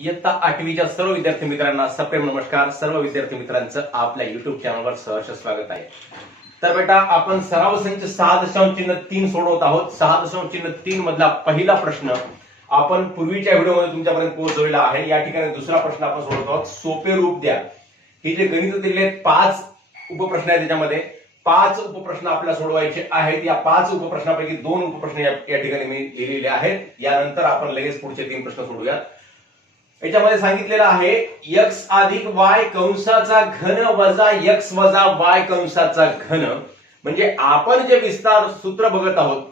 इयत्ता आठवीच्या सर्व विद्यार्थी मित्रांना सप्रेम नमस्कार. सर्व विद्यार्थी मित्रांचं आपल्या युट्यूब चॅनलवर सहर्ष स्वागत आहे. तर बेटा आपण सराव संच सहा दशांश चिन्ह तीन सोडवत आहोत. सहा दशांश चिन्ह तीन मधला पहिला प्रश्न आपण पूर्वीच्या व्हिडिओमध्ये तुमच्यापर्यंत पोहोचवलेला आहे. या ठिकाणी दुसरा प्रश्न आपण सोडवत आहोत. सोपे रूप द्या. हे जे गणित दिलेले आहेत पाच उपप्रश्न आहेत त्याच्यामध्ये. पाच उपप्रश्न आपल्याला सोडवायचे आहेत. या पाच उपप्रश्नापैकी दोन उपप्रश्न या ठिकाणी मी लिहिलेले आहेत. यानंतर आपण लगेच पुढचे तीन प्रश्न सोडूयात याच्यामध्ये सांगितलेलं आहे यक्स अधिक वाय कंसाचा घन वजा यक्स वजा वाय कंसाचा घन. म्हणजे आपण जे विस्तार सूत्र बघत आहोत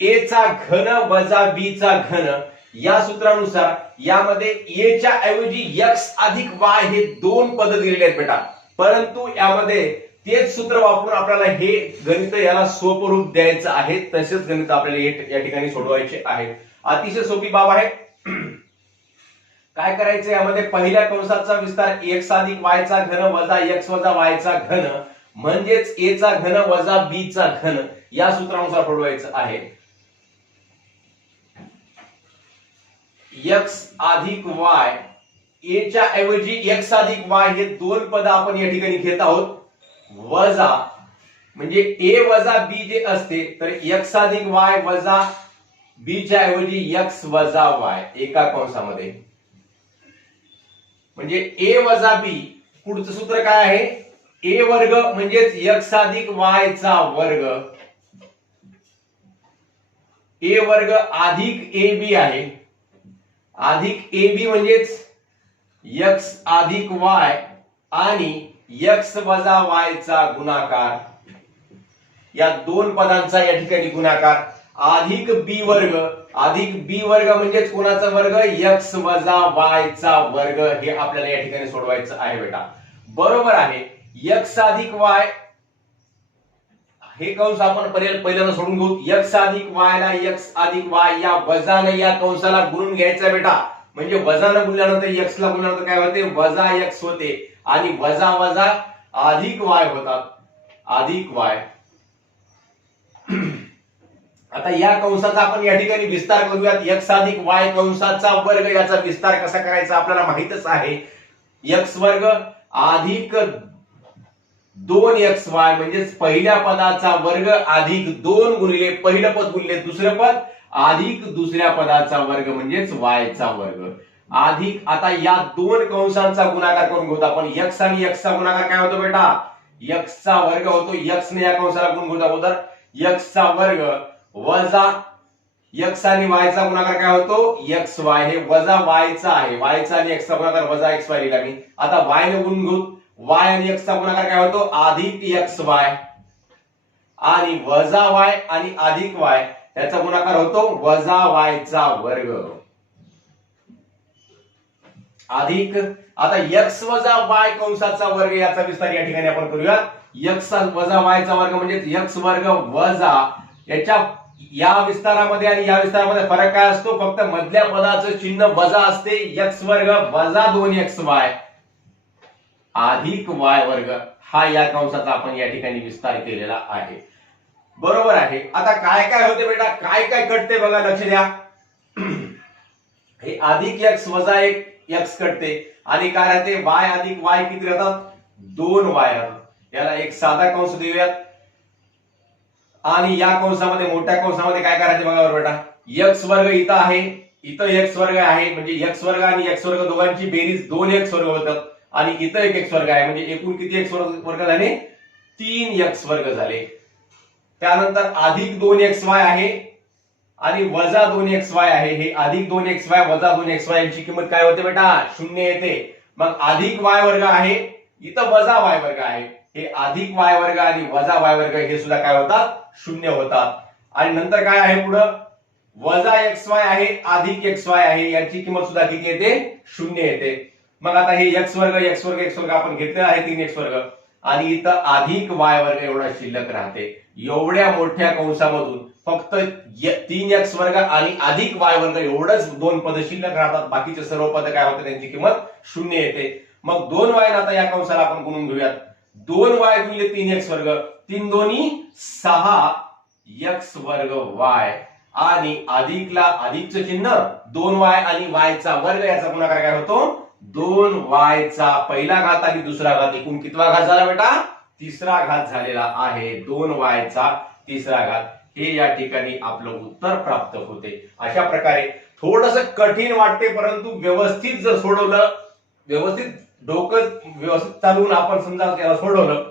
ए चा घन वजा बी चा घन या सूत्रानुसार यामध्ये ए च्या ऐवजी यक्स अधिक वाय हे दोन पद दिलेले आहेत बेटा. परंतु यामध्ये तेच सूत्र वापरून आपल्याला हे गणित याला स्वरूप द्यायचं आहे तसेच गणित आपल्याला या ठिकाणी सोडवायचे आहे. अतिशय सोपी बाब आहे. काय करायचं यामध्ये? पहिल्या कंसाचा विस्तार एक्स अधिक वायचा घन वजा एक्स वजा वायचा घन म्हणजेच ए चा घन वजा बी चा घन या सूत्रानुसार सोडवायचं आहे. एक्स अधिक वाय ए च्या ऐवजी एक्स अधिक वाय हे दोन पद आपण या ठिकाणी घेत आहोत. वजा म्हणजे ए वजा बी जे असते तर एक्स अधिक वाय वजा बी च्या ऐवजी एक्स वजा वाय एका कंसामध्ये. म्हणजे ए वजा बी. पुढचं सूत्र काय आहे? ए वर्ग म्हणजेच एक्स अधिक वायचा वर्ग. ए वर्ग अधिक ए बी आहे. अधिक ए बी म्हणजेच एक्स अधिक वाय आणि एक्स वजा वायचा गुणाकार. या दोन पदांचा या ठिकाणी गुणाकार. अधिक बी वर्ग अधिक बी वर्ग म्हणजेच कोणाचा वर्ग? एक्स वजा वाय चा वर्ग. हे आपल्याला या ठिकाणी सोडवायचं आहे बेटा. बरोबर आहे. एक्स अधिक वाय हे कंस आपण पहिल्यांदा सोडून घेऊ. एक्स अधिक वाय ला एक्स अधिक वाय. या वजानं या कंसाला गुणून घ्यायचा बेटा. म्हणजे वजानं गुणल्यानंतर एक्स ला गुणल्यानंतर काय होते? वजा एक्स होते. आणि वजा वजा अधिक वाय होतात. अधिक वाय. आता या कंसाचा आपण या ठिकाणी विस्तार करूयात. एक्स अधिक वाय कंसाचा वर्ग याचा विस्तार कसा करायचा आपल्याला माहितच आहे. एक्स वर्ग अधिक दोन एक्स वाय म्हणजेच पहिल्या पदाचा वर्ग अधिक दोन गुणिले पहिलं पद गुणिले दुसरं पद अधिक दुसऱ्या पदाचा वर्ग म्हणजेच वायचा वर्ग. अधिक आता या दोन कंसांचा गुणाकार करून घेतो आपण. यक्ष आणि यक्षचा गुणाकार काय होतो बेटा? यक्षचा वर्ग होतो. एक्सने या कंसाला गुण घेतो अगोदर. यक्षचा वर्ग वजा यक्स आणि वायचा गुणाकार काय होतो? X Y. हे वजा वायचा आहे. वायचा आणि एक्सचा गुणाकार वजा एक्स वाय लिहिला मी. आता वाय ने गुण घेऊ. वाय आणि एक्सचा गुणाकार काय होतो? अधिक एक्स वाय. आणि वजा वाय आणि अधिक वाय याचा गुणाकार होतो वजा वायचा वर्ग. अधिक आता एक्स वजा वाय कंसाचा वर्ग याचा विस्तार या ठिकाणी आपण करूया एक्स वजा वायचा वर्ग म्हणजे एक्स वर्ग वजा याच्या या विस्तारामध्ये आणि या विस्तारामध्ये फरक काय असतो? फक्त मधल्या पदाचं चिन्ह वजा असते. एक्स वर्ग वजा दोन एक्स वाय अधिक वाय वर्ग हा या कंसाचा आपण या ठिकाणी विस्तार केलेला आहे. बरोबर आहे. आता काय काय होते बेटा? काय काय कटते बघा लक्ष द्या. हे अधिक एक्स वजा एक एक्स कटते. आणि काय राहते? वाय अधिक वाय किती राहतात? दोन वाय राहतात. याला एक साधा कंस देऊयात. आणि या कंसामध्ये मोठ्या कंसामध्ये काय करायचं बघा बरोबर बेटा? एक्स वर्ग इथं आहे इथं एक्स वर्ग आहे म्हणजे एक्स वर्ग आणि एक्स वर्ग दोघांची बेरीज दोन एक्स वर्ग होतात आणि इथं एक एक्स वर्ग आहे म्हणजे एकूण किती एक्स वर्ग वर्ग झाले? तीन एक्स वर्ग झाले. त्यानंतर अधिक दोन एक्स वाय आहे आणि वजा दोन एक्स वाय आहे. हे अधिक दोन एक्स वाय वजा दोन एक्स वाय यांची किंमत काय होते बेटा? शून्य येते. मग अधिक वाय वर्ग आहे इथं वजा वाय वर्ग आहे. हे अधिक वाय वर्ग आणि वजा वाय वर्ग हे सुद्धा काय होतात? शून्य होतात. आणि नंतर काय आहे पुढं? वजा एक्स वाय आहे अधिक एक्स वाय आहे याची किंमत सुद्धा किती येते? शून्य येते. मग आता हे एक्स वर्ग एक्स वर्ग एक्स वर्ग आपण घेतलेला आहे तीन एक्स वर्ग. आणि इथं अधिक वाय वर्ग एवढा शिल्लक राहते. एवढ्या मोठ्या कंसामधून फक्त तीन एक्स वर्ग आणि अधिक वाय वर्ग एवढंच दोन पद शिल्लक राहतात. बाकीचे सर्व पद काय होते त्यांची किंमत शून्य येते. मग दोन वाय आता या कंसाला आपण गुणून घेऊयात. दोन वाय गुणिले तीन एक्स वर्ग. तीन दोन्ही सहा एक्स वर्ग वाय आणि अधिकला अधिकचं चिन्ह दोन वाय आणि वायचा वर्ग याचा गुणाकार काय होतो. दोन वायचा पहिला घात आणि दुसरा घात. एकूण कितवा घात झाला बेटा? तिसरा घात झालेला आहे. दोन वायचा तिसरा घात. हे या ठिकाणी आपलं उत्तर प्राप्त होते. अशा प्रकारे थोडस कठीण वाटते परंतु व्यवस्थित जर सोडवलं व्यवस्थित डोकं व्यवस्थित चालवून आपण समजा त्याला सोडवलं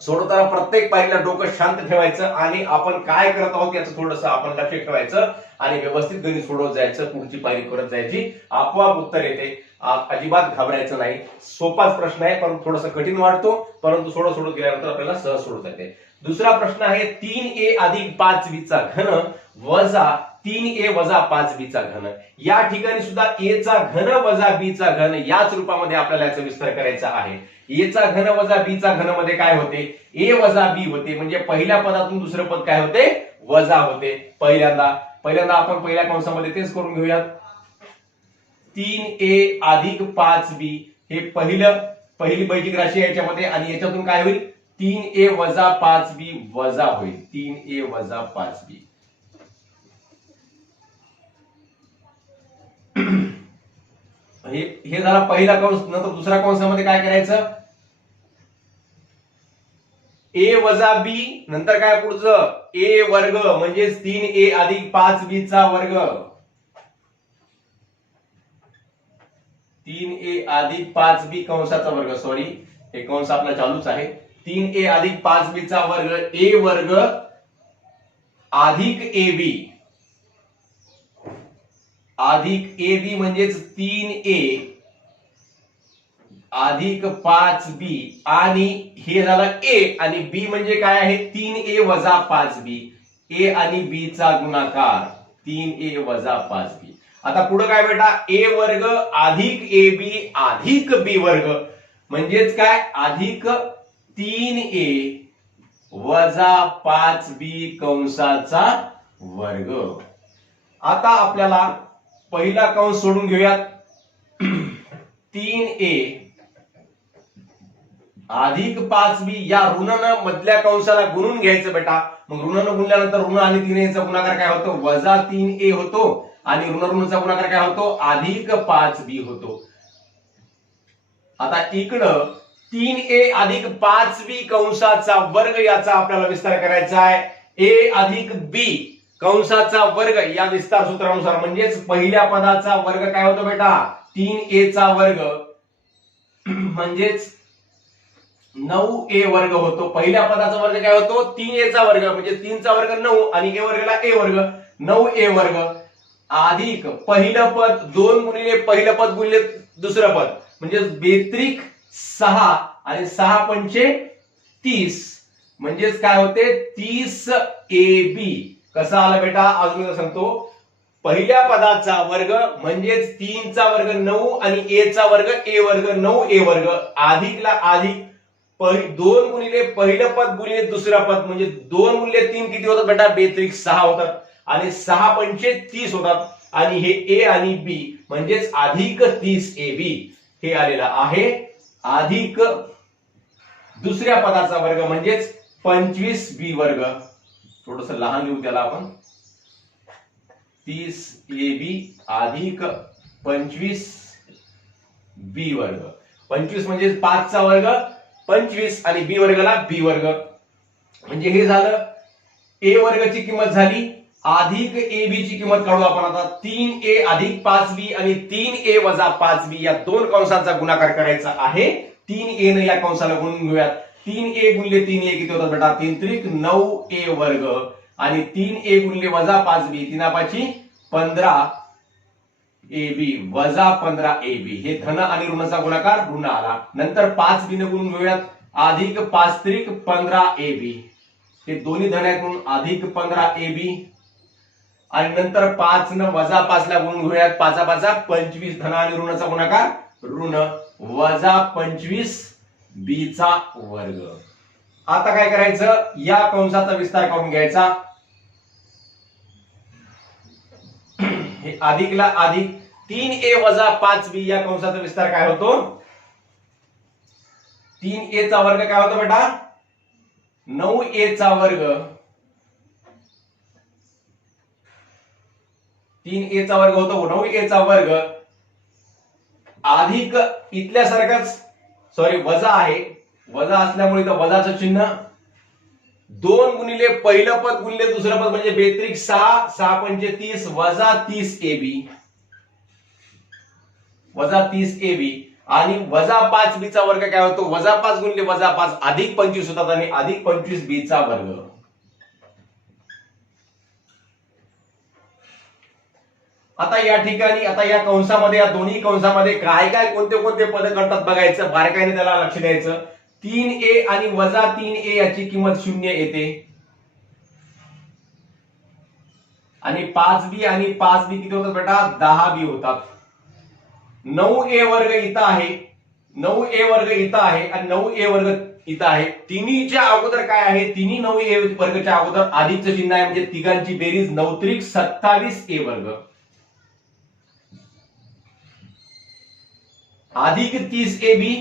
सोडवताना प्रत्येक पायरीला डोकं शांत ठेवायचं आणि आपण काय करत आहोत याचं थोडंसं आपण लक्ष ठेवायचं आणि व्यवस्थित गणित सोडवत जायचं पुढची पायरी करत जायची. आपोआप उत्तर येते. अजिबात घाबरायचं नाही. सोपाच प्रश्न आहे पण थोडंसं कठीण वाटतो परंतु सोडत सोडत गेल्यानंतर आपल्याला सहज सोडवता येते. दुसरा प्रश्न आहे तीन ए अधिक पाच बीचा घन वजा तीन ए वजा पाच बीचा घन. या ठिकाणी सुद्धा ए चा घन वजा बी चा घन याच रूपामध्ये आपल्याला याचा विस्तार करायचा आहे. ए चा घन वजा बी चा घनमध्ये काय होते? ए वजा बी होते. म्हणजे पहिल्या पदातून दुसरं पद काय होते? वजा होते. पहिल्यांदा पहिल्यांदा आपण पहिल्या कंसामध्ये तेच करून घेऊयात. तीन ए अधिक पाच बी हे पहिलं पहिली बैठक राशी याच्यामध्ये आणि याच्यातून काय होईल? तीन ए वजा पाच बी वजा होईल. तीन ए वजा पाच बी. हे हे झाला पहिला कंस नंतर दुसऱ्या कंसामध्ये काय करायचं? ए वजा बी नंतर काय पुढचं? ए वर्ग म्हणजेच तीन ए अधिक पाच बी चा वर्ग. तीन ए अधिक पाच बी कंसाचा वर्ग सॉरी हे कंस आपला चालूच आहे. तीन ए अधिक पाच बी चा वर्ग ए वर्ग अधिक ए बी. अधिक ए बी म्हणजेच तीन ए अधिक पाच बी. आणि हे झालं ए आणि बी म्हणजे काय आहे? तीन ए वजा पाच बी. ए आणि बी चा गुणाकार. तीन ए वजा पाच बी. आता पुढे काय बेटा? ए वर्ग अधिक ए बी अधिक बी वर्ग. म्हणजेच काय? अधिक तीन ए वजा पाच बी कंसाचा वर्ग. आता आपल्याला पहिला अकाउंट सोडून घेऊयात. तीन ए. अधिक पाच बी या ऋणानं मधल्या कंशाला गुणून घ्यायचं बेटा. मग ऋणानं गुणल्यानंतर ऋण आणि तीन एचा गुणाकार काय होतो? वजा तीन ए होतो आणि ऋण ऋणचा गुणाकार काय होतो? अधिक पाच बी होतो. आता इकडं तीन ए अधिक पाच बी कंशाचा वर्ग याचा आपल्याला विस्तार करायचा आहे. ए अधिक बी कंसाचा वर्ग या विस्तार सूत्रानुसार म्हणजेच पहिल्या पदाचा वर्ग काय होतो बेटा? तीन ए चा वर्ग. म्हणजेच नऊ ए वर्ग होतो. पहिल्या पदाचा वर्ग काय होतो? तीन ए चा वर्ग. म्हणजे तीनचा वर्ग नऊ आणि ए वर्गला ए वर्ग. नऊ ए वर्ग. अधिक पहिलं पद दोन गुणिले पहिलं पद गुणिले दुसरं पद. म्हणजे बेत्रिक सहा आणि सहा पंचे तीस. म्हणजेच काय होते? तीस ए बी कसा आला बेटा? अजून मी सांगतो. पहिल्या पदाचा वर्ग म्हणजेच तीनचा वर्ग नऊ आणि ए चा वर्ग ए वर्ग नऊ ए वर्ग अधिकला अधिक. दोन गुणिले पहिलं पद गुणिले दुसरं पद म्हणजे दोन गुणिले तीन किती होतात बेटा? बेत्रिक सहा होतात. आणि सहा पंचे तीस होतात. आणि हे ए आणि बी म्हणजेच अधिक तीस ए बी हे आलेलं आहे. अधिक दुसऱ्या पदाचा वर्ग म्हणजेच पंचवीस बी वर्ग. थोडस लहान लिहू त्याला आपण. तीस ए बी अधिक पंचवीस बी वर्ग. पंचवीस म्हणजे पाचचा वर्ग पंचवीस आणि बी वर्गाला बी वर्ग. म्हणजे हे झालं ए वर्गची किंमत झाली अधिक ए बी ची किंमत काढू आपण आता. तीन ए अधिक पाच बी आणि तीन ए वजा पाच बी या दोन कंसांचा गुणाकार करायचा आहे. तीन ए न या कंसाला गुणून घेऊयात. तीन ए गुणले तीन ए किती होतात बेटा? तीन त्रिक नऊ ए वर्ग. आणि तीन ए गुणले वजा पाच बी. तीनापाची पंधरा ए बी वजा पंधरा ए बी. हे धन आणि ऋणाचा गुणाकार ऋण आला. नंतर पाच बी न गुण घेऊयात. अधिक पाच त्रिक पंधरा ए बी. हे दोन्ही धन आहेत म्हणून अधिक पंधरा ए बी. आणि नंतर पाच न वजा पाच ला गुण घेऊयात. पाचा पाचा पंचवीस. धन आणि ऋणाचा गुणाकार ऋण. वजा पंचवीस बी चा वर्ग. आता काय करायचं? या कंसाचा विस्तार करून घ्यायचा. हे अधिकला अधिक तीन ए वजा पाच बी या कंसाचा विस्तार काय होतो? तीन ए चा वर्ग काय होतो बेटा? नऊ ए चा वर्ग. तीन ए चा वर्ग होतो नऊ ए चा वर्ग. अधिक इथल्यासारखंच सॉरी वजा आहे. वजा असल्यामुळे इथं वजाचं चिन्ह. दोन गुणिले पहिलं पद गुणिले दुसरं पद म्हणजे बेत्रिक सहा सहा पंचे तीस वजा तीस ए बी वजा तीस ए बी आणि वजा पाच बीचा वर्ग काय होतो? वजा पाच गुणिले वजा पाच अधिक पंचवीस होतात आणि अधिक पंचवीस बीचा वर्ग. आता या ठिकाणी आता या कंसामध्ये या दोन्ही कंसामध्ये काय काय कोणते कोणते पद करतात बघायचं बारकाईने त्याला लक्ष द्यायचं. तीन ए आणि वजा तीन ए याची किंमत शून्य येते. आणि पाच बी आणि पाच बी किती होतात बेटा? दहा बी होतात. नऊ ए वर्ग इथं आहे. नऊ ए वर्ग इथं आहे आणि नऊ ए वर्ग इथं आहे. तिन्हीच्या अगोदर काय आहे? तिन्ही नऊ ए वर्गच्या अगोदर आधीच चिन्ह आहे म्हणजे तिघांची बेरीज नौत्रिक सत्तावीस ए वर्ग. अधिक तीस ए बी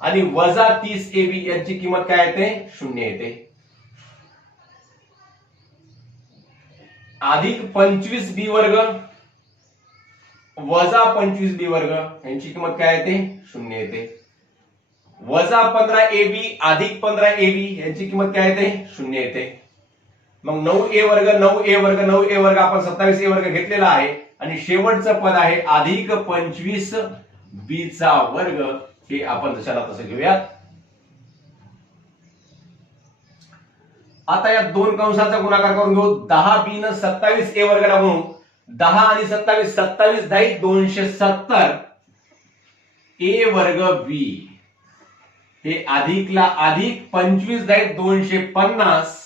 आणि वजा तीस ए बी यांची किंमत काय येते? शून्य येते. अधिक पंचवीस बी वर्ग वजा पंचवीस बी वर्ग यांची किंमत काय येते? शून्य येते. वजा पंधरा ए बी अधिक पंधरा ए बी यांची किंमत काय येते? शून्य येते. मग नऊ ए वर्ग नऊ ए वर्ग नऊ ए वर्ग आपण सत्तावीस ए वर्ग घेतलेला आहे. आणि शेवटचं पद आहे अधिक पंचवीस बी चा वर्ग हे आपण जशाला तसं घेऊयात. आता या दोन कंसाचा गुणाकार करून घेऊ. दहा बी न सत्तावीस ए वर्गाला म्हणू दहा आणि सत्तावीस सत्तावीस दहा दोनशे सत्तर ए वर्ग बी हे अधिकला अधिक पंचवीस दहा दोनशे पन्नास.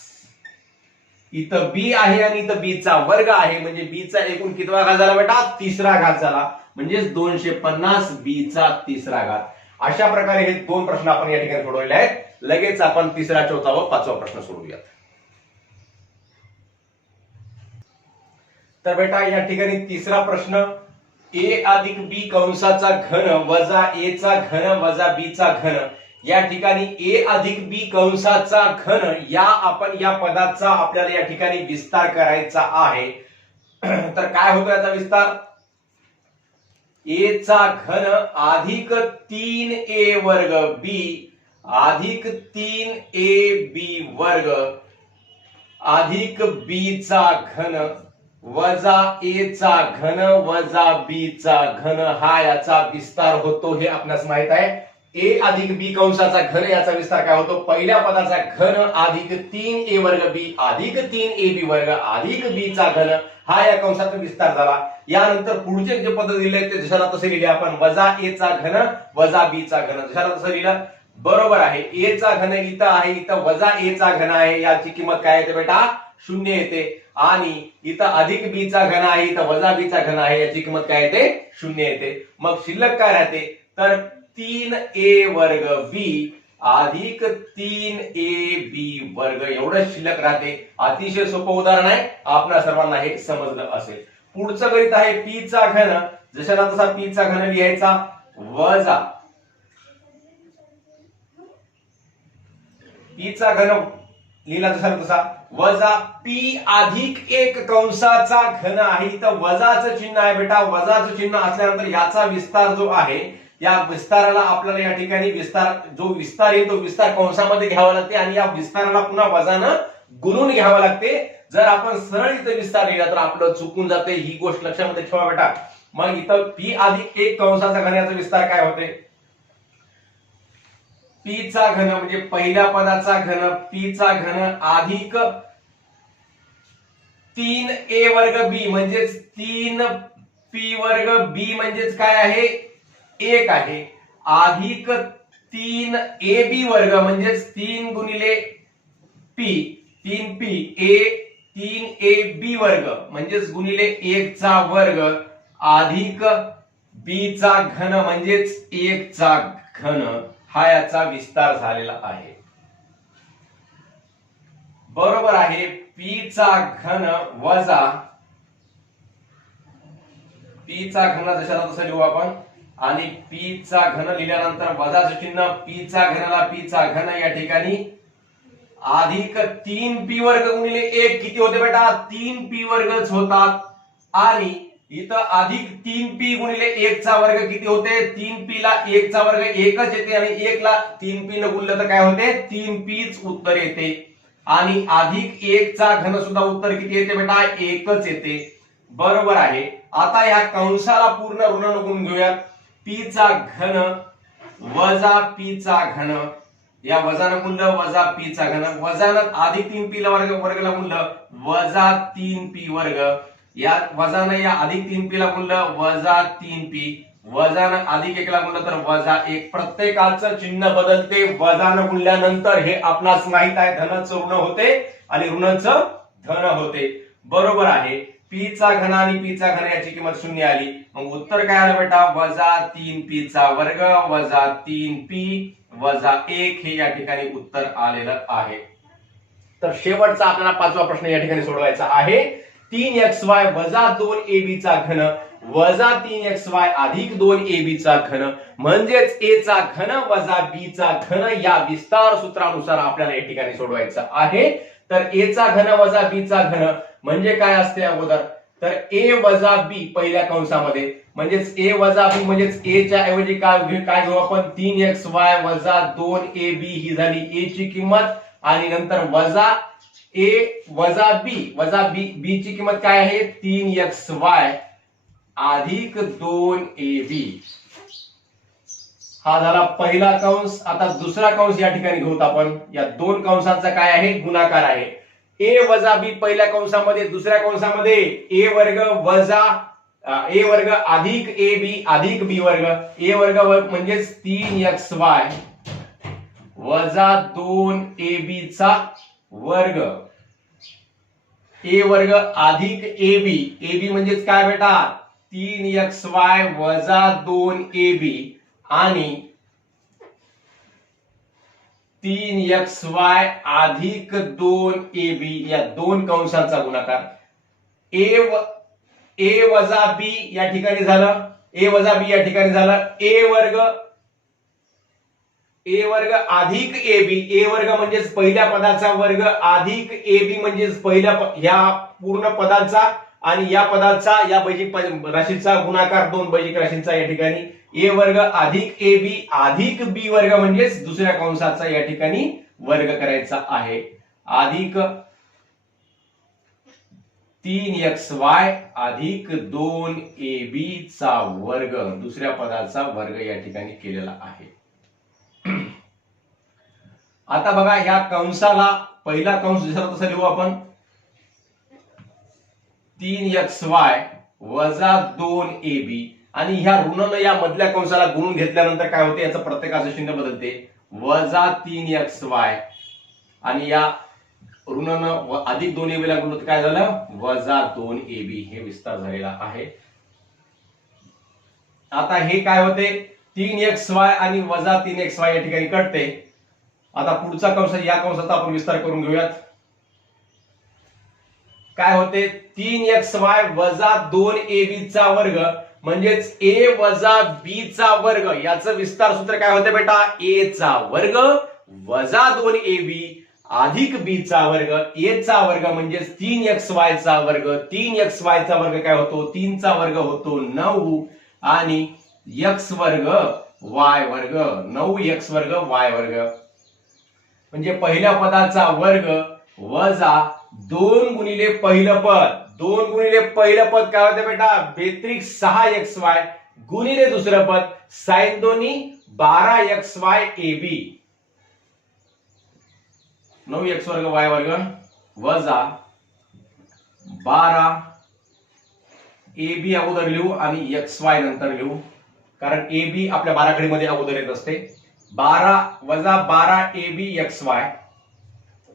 इथं बी आहे आणि इथं बी चा वर्ग आहे. म्हणजे बी चा एकूण कितवा घात झाला बेटा? तिसरा घात झाला. म्हणजेच दोनशे पन्नास बी चा तिसरा घात. अशा प्रकारे हे दोन प्रश्न आपण या ठिकाणी सोडवले आहेत. लगेच आपण तिसरा चौथा व पाचवा प्रश्न सोडवूयात. तर बेटा या ठिकाणी तिसरा प्रश्न ए अधिक बी कंसाचा घन वजा ए चा घन वजा बी चा घन. या ठिकाणी ए अधिक बी कंसाचा घन या आपण या पदाचा आपल्याला या ठिकाणी विस्तार करायचा आहे. तर काय होतो याचा विस्तार? ए चा घन अधिक तीन ए वर्ग बी अधिक तीन ए बी वर्ग अधिक बी चा घन वजा ए चा घन वजा बी चा घन हा याचा विस्तार होतो हे आपणास माहीत आहे. ए अधिक बी कंसाचा घन याचा विस्तार काय होतो? पहिल्या पदाचा घन अधिक तीन ए वर्ग बी अधिक तीन ए बी वर्ग अधिक बी चा घन हा या कंसाचा विस्तार झाला. यानंतर पुढचे जे पद दिले ते जशाला तसे लिहिले आपण. वजा ए चा घन वजा बी चा घन. जशाला तसं लिहिलं बरोबर आहे. ए चा घन इथं आहे इथं वजा ए चा घन आहे याची किंमत काय येते बेटा? शून्य येते. आणि इथं अधिक बी चा घन आहे इथं वजा बी चा घन आहे याची किंमत काय येते? शून्य येते. मग शिल्लक काय राहते? तर तीन ए वर्ग बी अधिक तीन ए बी वर्ग एवढं शिल्लक राहते. अतिशय सोपं उदाहरण आहे. आपल्या सर्वांना हे समजलं असेल. पुढचं करीत आहे पी चा घन. जशाला तसा पी चा घन लिहायचा. वजा पीचा घन लिहिला जसा तसा वजा पी अधिक एक कंसाचा घन आहे. इथं वजाचं चिन्ह आहे बेटा. वजाचं चिन्ह असल्यानंतर याचा विस्तार जो आहे या विस्ताराला आपल्याला या ठिकाणी विस्तार जो विस्तार आहे तो विस्तार कंसामध्ये घ्यावा लागते आणि या विस्ताराला पुन्हा वजानं गुणून घ्यावा लागते. जर आपण सरळ इथं विस्तार लिहिला तर आपलं चुकून जाते. ही गोष्ट लक्षामध्ये ठेवा बेटा. मग इथं पी अधिक एक कंसाचा घन याचा विस्तार काय होते? पी चा घन म्हणजे पहिल्या पदाचा घन पी चा घन अधिक तीन ए वर्ग बी म्हणजेच तीन पी वर्ग बी म्हणजेच काय आहे? एक आहे. अधिक तीन ए बी वर्ग म्हणजेच तीन गुणिले पी तीन पी ए तीन ए बी वर्ग म्हणजेच गुणिले एक चा वर्ग अधिक बी चा घन म्हणजेच एक चा घन. हा याचा विस्तार झालेला आहे. बरोबर आहे पी चा घन वजा पी चा घन जशाला तसं लिहू आपण आणि पी चा घन लिहिल्यानंतर वजाचं चिन्ह पी चा घनाला पी चा घन या ठिकाणी. अधिक तीन पी वर्ग गुणिले एक किती होते बेटा? तीन पी वर्गच होतात. आणि इथं अधिक तीन पी गुणिले एक चा वर्ग किती होते? तीन पी ला एक चा वर्ग एकच येते आणि एक ला तीन पी न गुणलं तर काय होते? तीन पीच उत्तर येते. आणि अधिक एक चा घन सुद्धा उत्तर किती येते बेटा? एकच येते. बरोबर आहे. आता या कंसाला पूर्ण ऋण गुण घेऊया. पी चा घन वजा पी चा घन. या वजानं गुणलं वजा पी चा घन. वजानं अधिक तीन पी ला वर्ग वर्गला गुणलं. वजा तीन पी वर्ग. यात वजानं या अधिक तीन पी ला गुणलं वजा तीन पी. वजानं अधिक एकला गुणलं तर वजा एक. प्रत्येकाचं चिन्ह बदलते वजानं गुणल्यानंतर हे आपणास माहीत आहे धनच ऋण होते आणि ऋणच धन होते. बरोबर आहे. पी चा घन आणि पी चा घन याची किंमत शून्य आली. मग उत्तर काय आलं बेटा? वजा तीन पी चा वर्ग वजा तीन पी वजा एक हे या ठिकाणी उत्तर आलेलं आहे. तर शेवटचा आपल्याला पाचवा प्रश्न या ठिकाणी सोडवायचा आहे. तीन एक्स वाय वजा दोन ए बी चा घन वजा तीन एक्स वाय अधिक दोन ए बी चा घन म्हणजेच ए चा घन वजा बी चा घन या विस्तार सूत्रानुसार आपल्याला या ठिकाणी सोडवायचं आहे. तर ए चा घन वजा बी चा घन म्हणजे काय असते अगोदर? तर ए वजा बी पहिल्या कंसामध्ये म्हणजेच ए वजा बी म्हणजेच ए च्या ऐवजी काय घेऊ काय घेऊ आपण? तीन एक्स वाय वजा दोन ए बी ही झाली ए ची किंमत आणि नंतर वजा ए वजा बी वजा बी बी ची किंमत काय आहे? तीन एक्स वाय अधिक दोन ए बी हा झाला पहिला कंस. आता दुसरा कंस या ठिकाणी घेऊत आपण. या दोन कंसांचा काय आहे? गुणाकार आहे. ए वजा बी पहिल्या कंसामध्ये दुसऱ्या कंसामध्ये ए वर्ग वजा ए वर्ग अधिक ए बी अधिक बी वर्ग. ए वर्ग म्हणजेच तीन एक्स वाय वजा दोन ए बी चा वर्ग. ए वर्ग अधिक ए बी. ए बी म्हणजेच काय बेटा? तीन एक्स वाय वजा दोन ए बी. आणि तीन एक्स वाय अधिक दोन ए बी. या दोन कंशांचा गुणाकार. ए व ए वजा बी या ठिकाणी झालं. ए वजा बी या ठिकाणी झालं. ए वर्ग ए वर्ग अधिक ए बी. ए वर्ग म्हणजेच पहिल्या पदाचा वर्ग अधिक ए बी म्हणजेच पहिल्या या ह्या पूर्ण पदाचा आणि या पदाचा या बैजिक राशीचा गुणाकार दोन बैजिक राशींचा या ठिकाणी. ए वर्ग अधिक ए बी अधिक बी वर्ग म्हणजेच दुसऱ्या कंसाचा या ठिकाणी वर्ग करायचा आहे. अधिक तीन एक्स वाय अधिक दोन ए बी चा वर्ग दुसऱ्या पदाचा वर्ग या ठिकाणी केलेला आहे. आता बघा ह्या कंसाला पहिला कंस दिसला तसा लिहू आपण? तीन एक्स वाय वजा दोन ए बी आणि ह्या ऋणनं या मधल्या कंसाला गुणून घेतल्यानंतर काय होते? याचं प्रत्येकाचं चिन्ह बदलते. वजा तीन एक्स वाय आणि या ऋणनं अधिक दोन ए बीला गुणलं काय झालं? वजा दोन ए बी हे विस्तार झालेला आहे. आता हे काय होते? तीन एक्स वाय आणि वजा तीन एक्स वाय या ठिकाणी कळते आता पुढचा कंस या कंसाचा आपण विस्तार करून घेऊयात. काय होते? तीन एक्स वाय वजा दोन ए बी चा वर्ग म्हणजेच ए वजा बी चा वर्ग. याचं विस्तार सूत्र काय होते बेटा? ए चा वर्ग वजा दोन ए बी अधिक बी चा वर्ग. ए चा वर्ग म्हणजेच तीन एक्स वाय चा वर्ग. तीन एक्स वाय चा वर्ग काय होतो? तीन चा वर्ग होतो नऊ. आणि एक्स वर्ग वाय वर्ग. नऊ एक्स वर्ग वाय वर्ग. म्हणजे पहिल्या पदाचा वर्ग वजा दोन गुणिले पहिलं पद. दोन गुणिले पहिलं पद काय होते बेटा? बेत्रिक सहा एक्स वाय गुणिले दुसरं पद. साइन दोन्ही बारा एक्स वाय ए बी नऊ एक्स वर्ग वाय वर्ग वजा बारा ए बी अगोदर लिहू आणि एक्स वाय नंतर लिहू. कारण ए बी आपल्या बाराखडीमध्ये अगोदर येत असते. बारा वजा बारा ए बी एक्स वाय.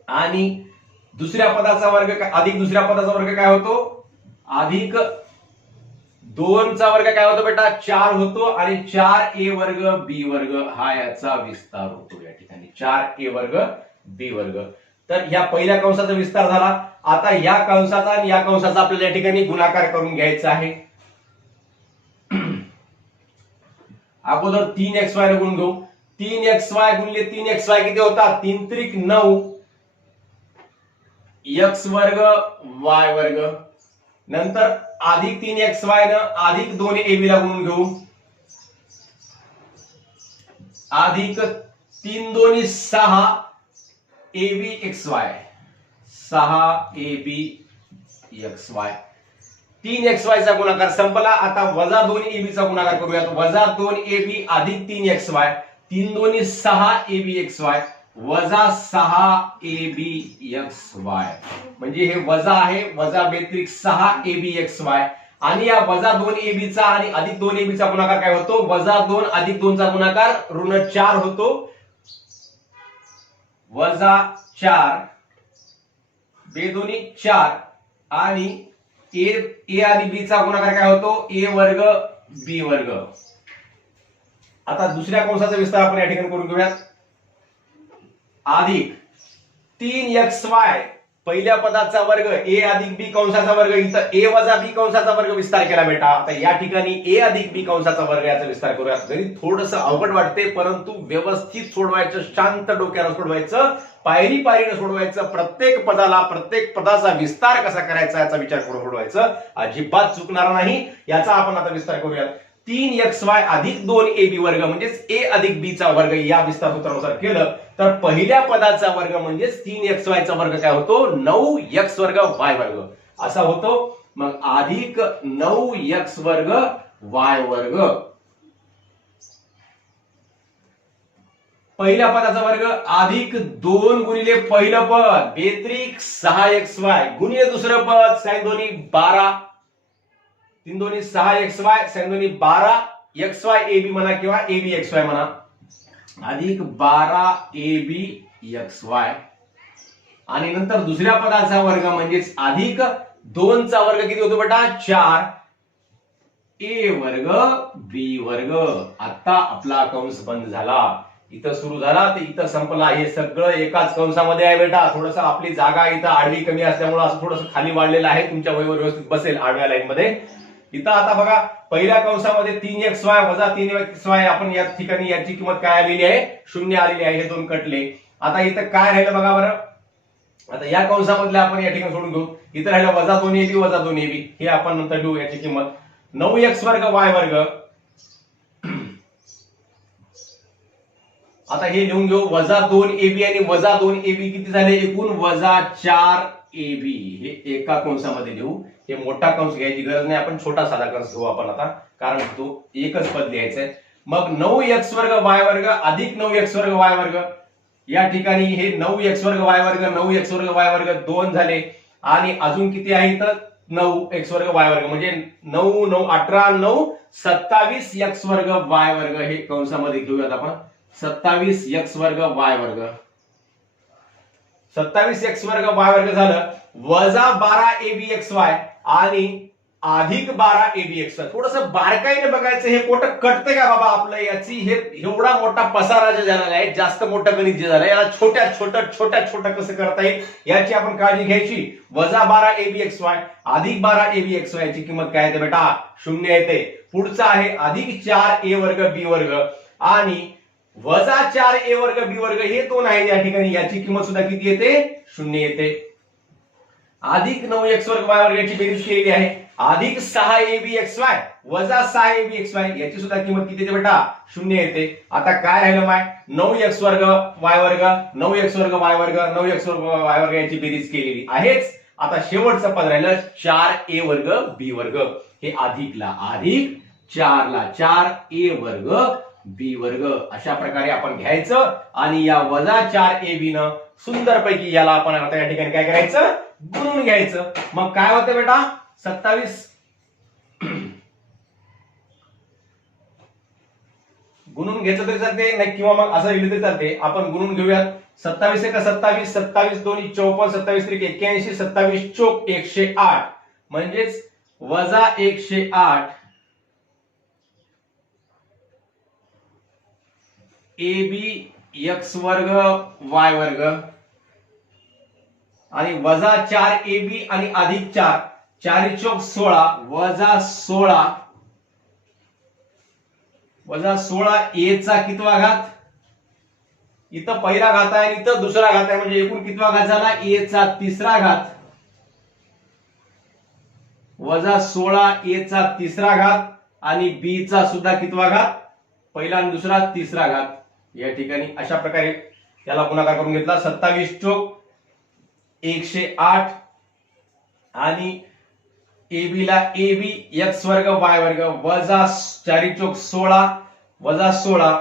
आणि दुसऱ्या पदाचा वर्ग अधिक दुसऱ्या पदाचा वर्ग काय होतो? अधिक दोनचा वर्ग काय होतो बेटा? चार होतो आणि चार ए वर्ग बी वर्ग हा याचा विस्तार होतो या ठिकाणी. चार ए वर्ग बी वर्ग. तर या पहिल्या कंसाचा विस्तार झाला. आता या कंसाचा आणि या कंसाचा आपल्याला या ठिकाणी गुणाकार करून घ्यायचा आहे. अगोदर तीन एक्स वाय गुण घेऊ. तीन एक्स वाय गुणले तीन एक्स वाय किती होतात? तीन त्रिक नऊ. एक्स वर्ग वाय वर्ग. नंतर अधिक तीन एक्स वाय न अधिक दोन एबी ला गुणून घेऊ. अधिक तीन दोन्ही सहा एबी एक्स वाय सहा ए बी एक्स वाय तीन एक्स वाय चा गुणाकार संपला. आता वजा दोन एबीचा चा गुणाकार करूयात. वजा दोन ए बी अधिक तीन एक्स वाय तीन दोन्ही सहा ए बी एक्स वाय वजा सहा ए बी एक्स वाय म्हणजे हे वजा आहे वजा बेत्रिक सहा ए बी एक्स वाय आणि या वजा दोन ए बी चा आणि अधिक दोन ए बी चा गुणाकार काय होतो? वजा दोन अधिक दोन चा गुणाकार ऋण चार होतो. वजा चार बेदोनी चार आणि ए ए आणि बी चा गुणाकार काय होतो? ए वर्ग बी वर्ग. आता दुसऱ्या कंसाचा विस्तार आपण या ठिकाणी करून घेऊयात. अधिक तीन एक्स वाय पहिल्या पदाचा वर्ग ए अधिक बी कंसाचा वर्ग इथं ए वजा बी कंसाचा वर्ग विस्तार केला बेटा. आता या ठिकाणी ए अधिक बी कंसाचा वर्ग याचा विस्तार करूयात. जरी थोडस अवघड वाटते परंतु व्यवस्थित सोडवायचं शांत डोक्यानं सोडवायचं पायरी पायरीनं सोडवायचं प्रत्येक पदाला प्रत्येक पदाचा विस्तार कसा करायचा याचा विचार करून सोडवायचं अजिबात चुकणार नाही. याचा आपण आता विस्तार करूयात. तीन एक्स वाय अधिक दोन ए बी वर्ग म्हणजेच ए अधिक बी चा वर्ग या विस्तार सूत्रानुसार केलं तर पहिल्या पदाचा वर्ग म्हणजेच तीन एक्स वाय चा वर्ग काय होतो? नऊ एक्स वर्ग वाय वर्ग. असा होतो. मग अधिक नऊ एक्स वर्ग वाय वर्ग. पहिल्या पदाचा वर्ग अधिक दोन गुणिले पहिलं पद. बेत्रिक सहा एक्स वाय गुणिले दुसरं पद. साईन दोन्ही बारा तीन दोन्ही सहा एक्स वाय सॅन दोन्ही बारा एक्स वाय ए बी म्हणा किंवा ए बी एक्स वाय म्हणा. अधिक बारा ए बी एक्स वाय आणि नंतर दुसऱ्या पदाचा वर्ग म्हणजेच अधिक दोनचा वर्ग किती होतो बेटा? चार. ए वर्ग बी वर्ग. आता आपला कंस बंद झाला. इथं सुरू झाला तर इथं संपला. हे सगळं एकाच कंसामध्ये आहे बेटा. थोडस आपली जागा इथं आडवी कमी असल्यामुळे असं थोडस खाली वाढलेलं आहे. तुमच्या वयवर व्यवस्थित बसेल आडव्या लाईन मध्ये इथं आता बघा पहिल्या कंसामध्ये तीन एक्स वाय वजा तीन एक्स वाय आपण या ठिकाणी याची किंमत काय आलेली आहे? शून्य आलेली आहे. हे दोन कटले. आता इथं काय राहिलं बघा बरं. आता या कंसामधल्या आपण या ठिकाणी सोडून घेऊ. इथं राहिलं वजा दोन एबी वजा दोन एबी हे आपण नंतर घेऊ याची किंमत. नऊ एक्स वर्ग वाय वर्ग. आता हे लिहून घेऊ. वजा दोन एबी आणि वजा दोन एबी किती झाले? एकूण वजा चार एबी हे एका कंसामध्ये लिहू. हे मोठा कंस घ्यायची गरज नाही. आपण छोटा साधा कंस घेऊ आपण आता. कारण तो एकच पद लिहायचं आहे मग नऊ एक्स वर्ग वाय वर्ग अधिक नऊ एक्स वर्ग वाय वर्ग. या ठिकाणी हे नऊ एक्स वर्ग वाय वर्ग नऊ एक्स वर्ग वाय वर्ग दोन झाले. आणि अजून किती आहे तर नऊ एक्स वर्ग वाय वर्ग. म्हणजे नऊ नऊ अठरा नऊ सत्तावीस एक्स वर्ग वाय वर्ग हे कंसामध्ये घेऊयात आपण. सत्तावीस एक्स वर्ग वाय वर्ग. सत्तावीस एक्स वर्ग वाय वर्ग झालं. वजा बारा एबी एक्स वाय आणि अधिक बारा एबी एक्स वाय थोडस बारकाईने बघायचं हे पोट कटतंय का बाबा आपलं? याची हे एवढा मोठा पसारा जे झालेला आहे जास्त मोठं गणित जे झालं याला छोट्या छोट्या छोट्या छोट्या कसं करता येईल याची आपण काळजी घ्यायची. वजा बारा एबी एक्स वाय अधिक बारा एबी एक्स वाय याची किंमत काय येते बेटा? शून्य येते पुढचा आहे अधिक चार ए वर्ग बी वर्ग आणि वजा चार ए वर्ग बी वर्ग हे दोन आहेत या ठिकाणी. याची किंमत सुद्धा किती येते? शून्य येते. अधिक नऊ एक्स वर्ग वाय वर्ग याची बेरीज केलेली आहे. अधिक सहा ए बी एक्स वाय वजा सहा ए बी एक्स वाय याची सुद्धा किंमत किती येते बेटा? शून्य येते. आता काय राहिलं माय? नऊ एक्स वर्ग वाय वर्ग नऊ एक्स वर्ग वाय वर्ग नऊ एक्स वर्ग वाय वर्ग याची बेरीज केलेली आहेच. आता शेवटचं पद राहिलं चार ए वर्ग बी वर्ग. हे अधिकला अधिक चारला चार ए वर्ग बी वर्ग अशा प्रकारे आपण घ्यायचं आणि या वजा चार ए बी न सुंदरपैकी याला आपण आता या ठिकाणी काय करायचं? गुणून घ्यायचं. मग काय होतं बेटा? सत्तावीस. गुणून घेतलं तरी चालते नाही किंवा मग असं लिहिलं तरी चालते. आपण गुणून घेऊयात. सत्तावीस एक सत्तावीस सत्तावीस दोन्ही चौपन्न सत्तावीस त्रिक एक्क्याऐंशी सत्तावीस चोक एकशे आठ. म्हणजेच वजा एकशे आठ ए बी एक्स वर्ग वाय वर्ग. आणि वजा चार ए बी आणि अधिक चार. चारी चौक सोळा वजा सोळा. वजा सोळा ए चा कितवा घात? इथं पहिला घात आहे आणि इथं दुसरा घात आहे. म्हणजे एकूण कितवा घात झाला? ए चा तिसरा घात. वजा सोळा ए चा तिसरा घात आणि बी चा सुद्धा कितवा घात? पहिला आणि दुसरा तिसरा घात. या ठिकाणी अशा प्रकारे याला गुणाकार करून घेतला. सत्तावीस चोक एकशे आठ. आणि AB ला ए बी एक्स वर्ग वाय वर्ग वजा चारी चोक सोळा वजा सोळा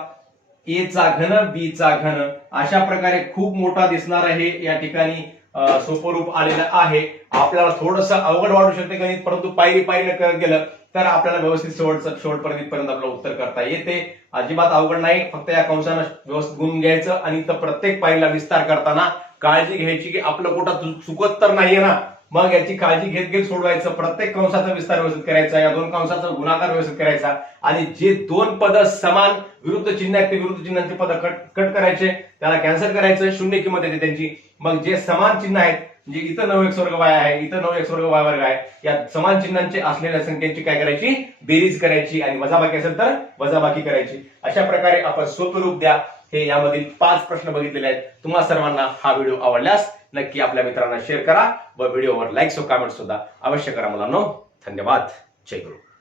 ए चा घन बी चा घन. अशा प्रकारे खूप मोठा दिसणार आहे या ठिकाणी अं, सोपं रूप आलेलं आहे. आपल्याला थोडंसं अवघड वाढू शकते गणित परंतु पायरी पायरी करत गेलं तर आपल्याला व्यवस्थित शेवट शेवटपर्यंत पर्यंत आपलं उत्तर करता येते. अजिबात अवघड नाही फक्त या कंसानं व्यवस्थित गुण घ्यायचं आणि इथं प्रत्येक पायरीला विस्तार करताना काळजी घ्यायची की आपलं कुठं चुकत तर नाहीये ना. मग याची काळजी घेत घेत सोडवायचं प्रत्येक कंसाचा विस्तार व्यवस्थित करायचा या दोन कंसाचा गुणाकार व्यवस्थित करायचा आणि जे दोन पद समान विरुद्ध चिन्ह आहेत ते विरुद्ध चिन्हांचे पद कट कट करायचे त्याला कॅन्सल करायचं शून्य किंमत येते त्यांची. मग जे समान चिन्ह आहेत म्हणजे इथं नऊ एक वर्ग वाय आहे इथं नऊ एक्स वर्ग वाय वर्ग आहे. या समान चिन्हांचे असलेल्या संख्यांची काय करायची? बेरीज करायची आणि वजाबाकी असेल तर वजाबाकी करायची. अशा प्रकारे आपण स्वरूप द्या. हे यामधील पाच प्रश्न बघितलेले आहेत. तुम्हा सर्वांना हा व्हिडिओ आवडल्यास नक्की आपल्या मित्रांना शेअर करा व व्हिडिओवर लाईक्स व कमेंट सुद्धा अवश्य करा मुलांनो. धन्यवाद. जय गुरु.